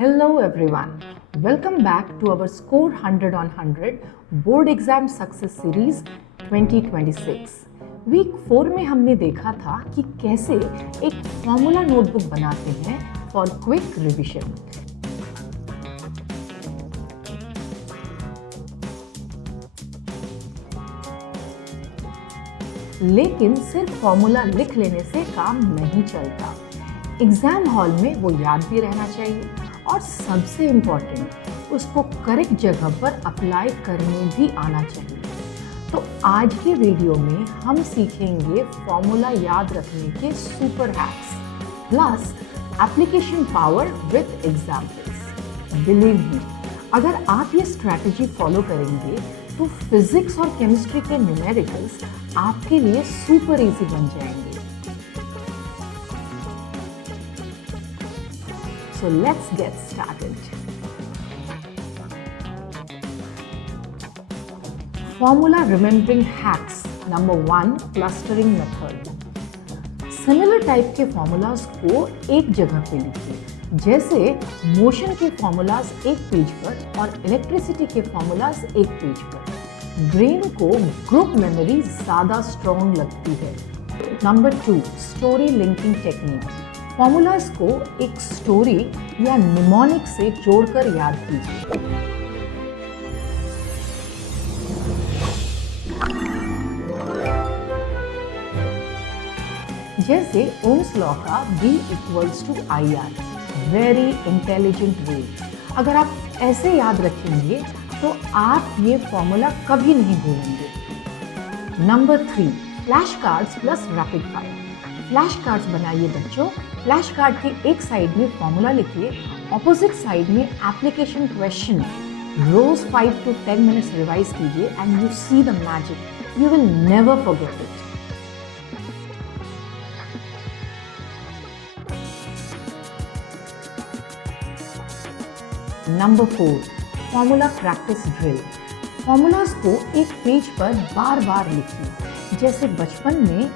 Hello everyone, welcome back to our Score 100 on 100 Board Exam Success Series 2026। Week 4 में हमने देखा था कि कैसे एक फॉर्मूला नोटबुक बनाते हैं फॉर क्विक रिविजन। लेकिन सिर्फ फॉर्मूला लिख लेने से काम नहीं चलता, एग्जाम हॉल में वो याद भी रहना चाहिए और सबसे इम्पॉर्टेंट उसको करेक्ट जगह पर अप्लाई करने भी आना चाहिए। तो आज के वीडियो में हम सीखेंगे फॉर्मूला याद रखने के super hacks plus application power with examples. Believe me, अगर आप ये स्ट्रैटेजी फॉलो करेंगे तो फिजिक्स और केमिस्ट्री के न्यूमेरिकल्स आपके लिए सुपर इजी बन जाएंगे। So let's get started. Formula remembering hacks. Number 1, clustering method. Similar type के formulas को एक जगह पे लिखिए, जैसे मोशन के formulas एक पेज पर और इलेक्ट्रिसिटी के formulas एक पेज पर। ब्रेन को ग्रुप मेमोरी ज़्यादा स्ट्रॉन्ग लगती है। Number 2, story linking technique. Formulas को एक स्टोरी या निमोनिक से जोड़कर याद कीजिए। जैसे ओम्स लॉ का V = IR, वेरी इंटेलिजेंट वे। अगर आप ऐसे याद रखेंगे तो आप ये फॉर्मूला कभी नहीं भूलेंगे। Number 3, flash cards plus rapid fire. Flash cards बनाइए बच्चों। फ्लैश कार्ड के एक साइड में फॉर्मूला लिखिए, ऑपोजिट साइड में एप्लीकेशन क्वेश्चन। रोज 5 to 10 मिनट्स रिवाइज कीजिए and you see the magic, you will never forget it. Number 4, formula practice drill. Formulas को एक पेज पर बार बार लिखिए। जैसे बचपन में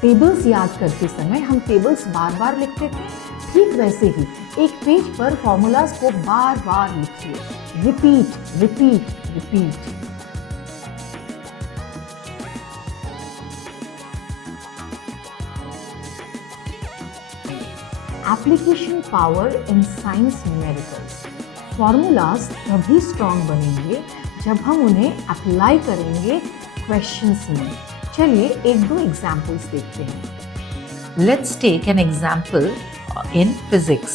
टेबल्स याद करते समय हम टेबल्स बार बार लिखते थे, ठीक वैसे ही एक पेज पर फॉर्मूलाज को बार बार लिखिए। Repeat repeat repeat. Application power in science numericals. Formulas तभी स्ट्रॉन्ग बनेंगे जब हम उन्हें अप्लाई करेंगे क्वेश्चंस में। चलिए एक दो एग्जाम्पल्स देखते हैं। Let's take an example in physics.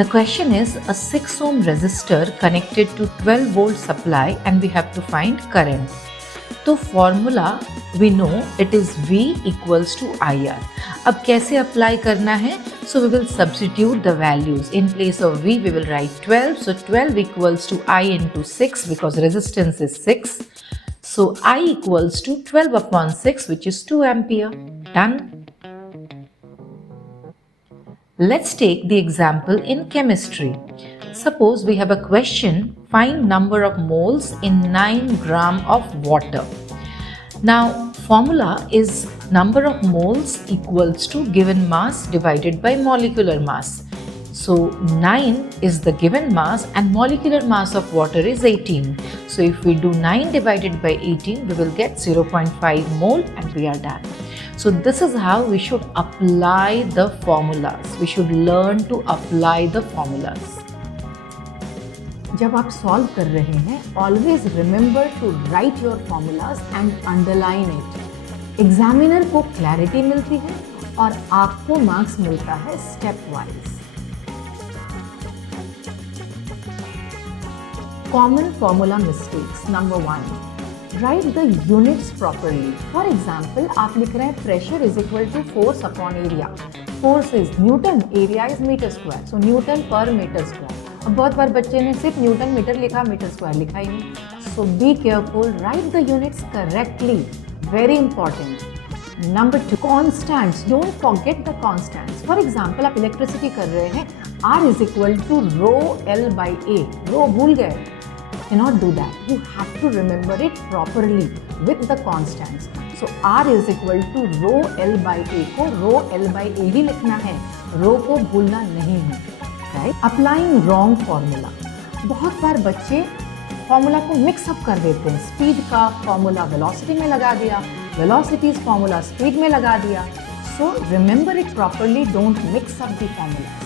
The question is a 6 ohm resistor connected to 12 volt supply and we have to find current. तो formula we know it is V = IR. अब कैसे apply करना है? So we will substitute the values. In place of V we will write 12. So 12 = I into 6 because resistance is 6. So I = 12/6, which is 2 ampere. Done. Let's take the example in chemistry. Suppose we have a question, find number of moles in 9 gram of water. Now formula is number of moles equals to given mass divided by molecular mass. So 9 is the given mass and molecular mass of water is 18. So if we do 9 divided by 18, we will get 0.5 mole and we are done. So this is how we should apply the formulas. We should learn to apply the formulas. जब आप solve कर रहे हैं, always remember to write your formulas and underline it. Examiner को clarity मिलती है और आपको मार्क्स मिलता है step wise. Common formula mistakes. Number 1, write the units properly. For example, आप लिख रहे हैं pressure = force upon area. Force is Newton, area is meter square. So Newton per meter square. अब बहुत बार बच्चे ने सिर्फ न्यूटन मीटर लिखा, मीटर स्क्वायर लिखा ही नहीं। So be careful, write the units correctly. Very important. Number 2, constants. Don't forget the constants. For example, आप electricity कर रहे हैं, R = ρL/A. रो भूल गए, cannot do that. You have to remember it properly with the constants. So R = ρL/A को ρL/A ही लिखना है, रो को भूलना नहीं है। राइट? अप्लाइंग रॉन्ग फॉर्मूला, बहुत बार बच्चे फॉर्मूला को मिक्स अप कर देते हैं। स्पीड का फॉर्मूला वेलोसिटी में लगा दिया, वेलोसिटीज फॉर्मूला स्पीड में लगा दिया। So remember it properly, don't mix up the formulas.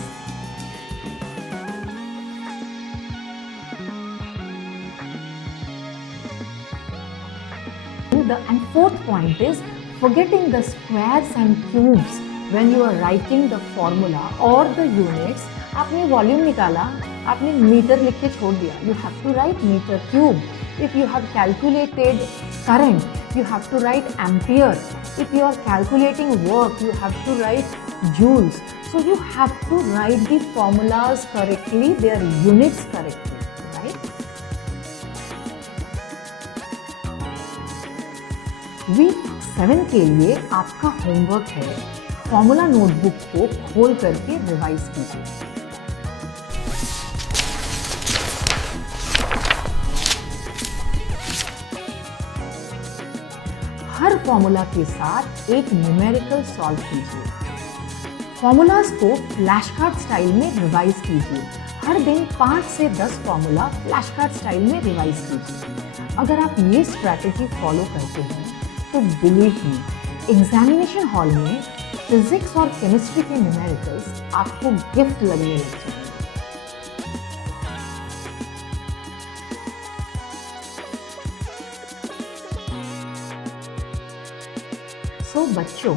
And fourth point is forgetting the squares and cubes when you are writing the formula or the units. आपने volume निकाला, आपने metre लिख के छोड़ दिया. You have to write meter cube. If you have calculated current, you have to write ampere. If you are calculating work, you have to write joules. So you have to write the formulas correctly, their units correctly, right? Week 7 के लिए आपका homework है formula notebook को खोल करके revise कीजिए। हर formula के साथ एक न्यूमेरिकल सॉल्व कीजिए। फॉर्मूलाज को फ्लैश कार्ड स्टाइल में रिवाइज कीजिए। हर दिन 5 से 10 फॉर्मूला फ्लैश कार्ड स्टाइल में रिवाइज कीजिए। अगर आप ये स्ट्रैटेजी फॉलो करते हैं तो बिलीव मी, एग्जामिनेशन हॉल में फिजिक्स और केमिस्ट्री के न्यूमेरिकल्स आपको गिफ्ट लगने लग जाएंगे। सो बच्चों,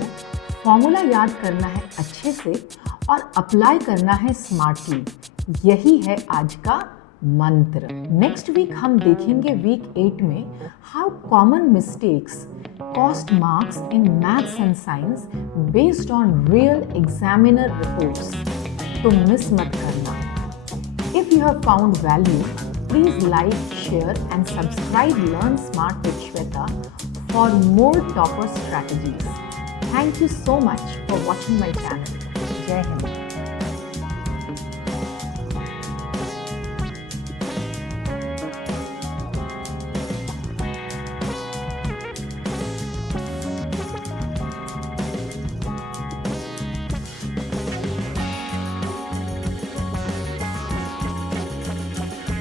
फॉर्मूला याद करना है अच्छे से और अप्लाई करना है स्मार्टली, यही है आज का मंत्र। नेक्स्ट वीक हम देखेंगे वीक 8 में how common mistakes cost marks in maths and science based on real examiner reports. तो मिस मत करना। If you have found value, please like, share and subscribe Learn Smart with Shweta for more topper strategies. Thank you so much for watching my channel. Jai Hind.